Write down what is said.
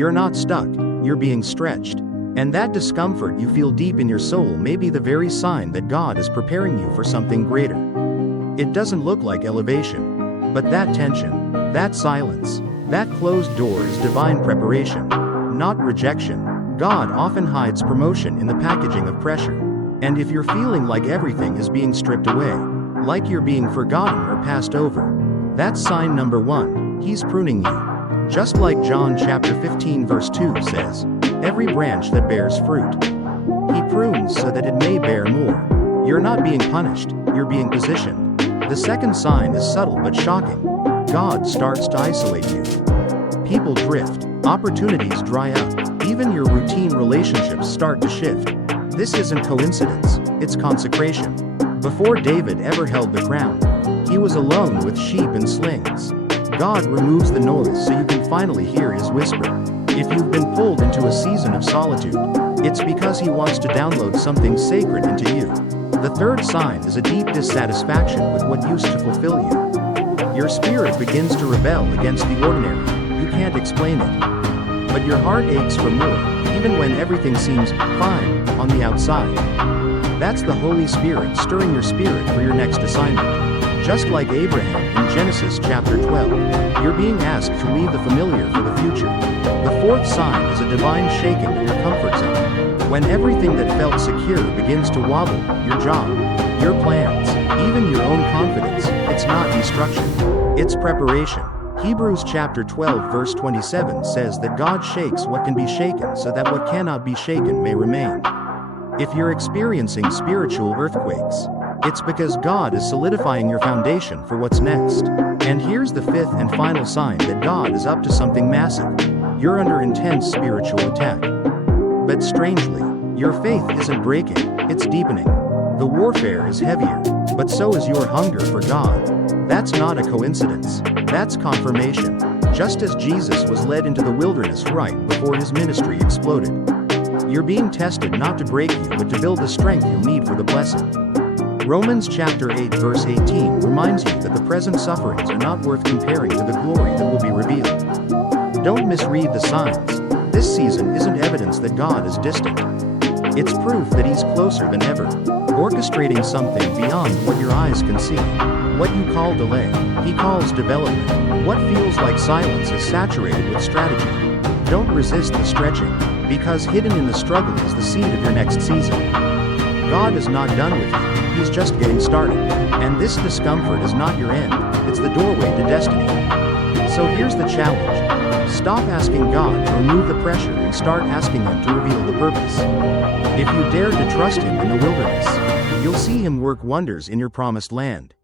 You're not stuck, you're being stretched. And that discomfort you feel deep in your soul may be the very sign that God is preparing you for something greater. It doesn't look like elevation. But that tension, that silence, that closed door is divine preparation, not rejection. God often hides promotion in the packaging of pressure. And if you're feeling like everything is being stripped away, like you're being forgotten or passed over, that's sign number 1, He's pruning you. Just like John chapter 15 verse 2 says, every branch that bears fruit, He prunes so that it may bear more. You're not being punished, you're being positioned. The second sign is subtle but shocking. God starts to isolate you. People drift, opportunities dry up, even your routine relationships start to shift. This isn't coincidence, it's consecration. Before David ever held the crown, he was alone with sheep and slings. God removes the noise so you can finally hear His whisper. If you've been pulled into a season of solitude, it's because He wants to download something sacred into you. The third sign is a deep dissatisfaction with what used to fulfill you. Your spirit begins to rebel against the ordinary. You can't explain it. But your heart aches for more, even when everything seems fine on the outside. That's the Holy Spirit stirring your spirit for your next assignment. Just like Abraham in Genesis chapter 12, you're being asked to leave the familiar for the future. The fourth sign is a divine shaking of your comfort zone. When everything that felt secure begins to wobble, your job, your plans, even your own confidence, it's not destruction, it's preparation. Hebrews chapter 12 verse 27 says that God shakes what can be shaken so that what cannot be shaken may remain. If you're experiencing spiritual earthquakes, it's because God is solidifying your foundation for what's next. And here's the fifth and final sign that God is up to something massive. You're under intense spiritual attack. But strangely, your faith isn't breaking, it's deepening. The warfare is heavier, but so is your hunger for God. That's not a coincidence, that's confirmation. Just as Jesus was led into the wilderness right before His ministry exploded. You're being tested not to break you but to build the strength you'll need for the blessing. Romans chapter 8 verse 18 reminds you that the present sufferings are not worth comparing to the glory that will be revealed. Don't misread the signs. This season isn't evidence that God is distant. It's proof that He's closer than ever, orchestrating something beyond what your eyes can see. What you call delay, He calls development. What feels like silence is saturated with strategy. Don't resist the stretching, because hidden in the struggle is the seed of your next season. God is not done with you, He's just getting started. And this discomfort is not your end, it's the doorway to destiny. So here's the challenge. Stop asking God to remove the pressure and start asking Him to reveal the purpose. If you dare to trust Him in the wilderness, you'll see Him work wonders in your promised land.